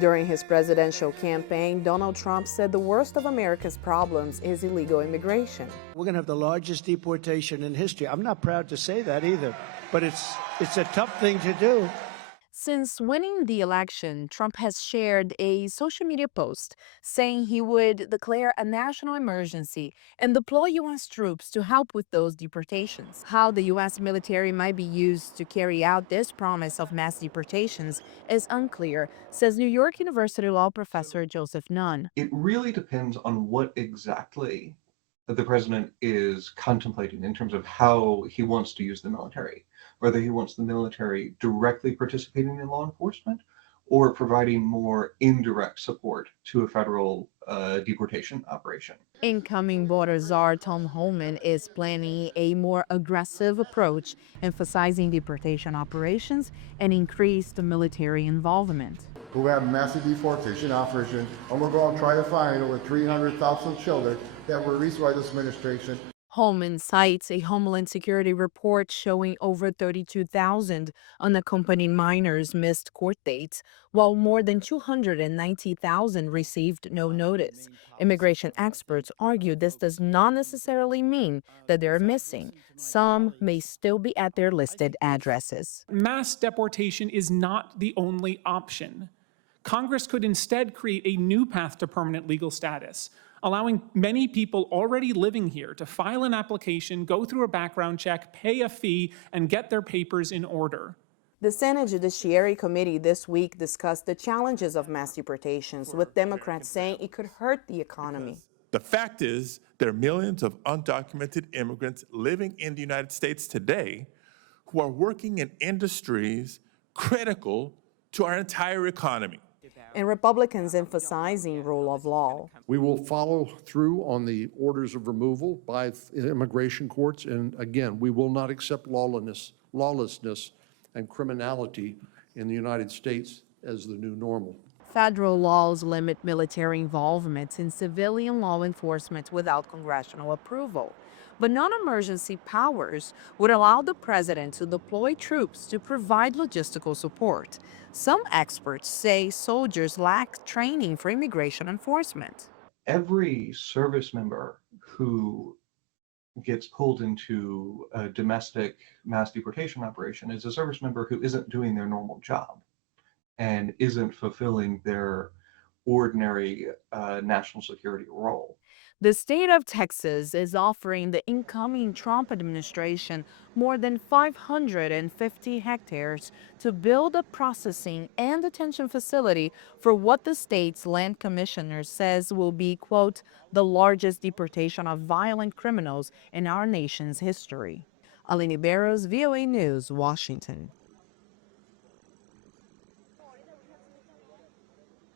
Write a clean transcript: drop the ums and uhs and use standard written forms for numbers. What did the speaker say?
During his presidential campaign, Donald Trump said the worst of America's problems is illegal immigration. We're going to have the largest deportation in history. I'm not proud to say that either, but it's a tough thing to do. Since winning the election, Trump has shared a social media post saying he would declare a national emergency and deploy U.S. troops to help with those deportations. How the U.S. military might be used to carry out this promise of mass deportations is unclear, says New York University law professor Joseph Nunn. It really depends on what exactly the president is contemplating in terms of how he wants to use the military, whether he wants the military directly participating in law enforcement or providing more indirect support to a federal deportation operation. Incoming border czar Tom Homan is planning a more aggressive approach, emphasizing deportation operations and increased military involvement. We have massive deportation operation, and we're going to try to find over 300,000 children that were released by this administration. Homan cites a Homeland Security report showing over 32,000 unaccompanied minors missed court dates, while more than 290,000 received no notice. Immigration experts argue this does not necessarily mean that they're missing. Some may still be at their listed addresses. Mass deportation is not the only option. Congress could instead create a new path to permanent legal status, allowing many people already living here to file an application, go through a background check, pay a fee, and get their papers in order. The Senate Judiciary Committee this week discussed the challenges of mass deportations, with Democrats saying it could hurt the economy. The fact is, there are millions of undocumented immigrants living in the United States today who are working in industries critical to our entire economy. And Republicans emphasizing rule of law. We will follow through on the orders of removal by immigration courts, and again, we will not accept lawlessness and criminality in the United States as the new normal. Federal laws limit military involvement in civilian law enforcement without congressional approval. But non-emergency powers would allow the president to deploy troops to provide logistical support. Some experts say soldiers lack training for immigration enforcement. Every service member who gets pulled into a domestic mass deportation operation is a service member who isn't doing their normal job and isn't fulfilling their ordinary national security role. The state of Texas is offering the incoming Trump administration more than 550 hectares to build a processing and detention facility for what the state's land commissioner says will be, quote, the largest deportation of violent criminals in our nation's history. Aline Barros, VOA News, Washington.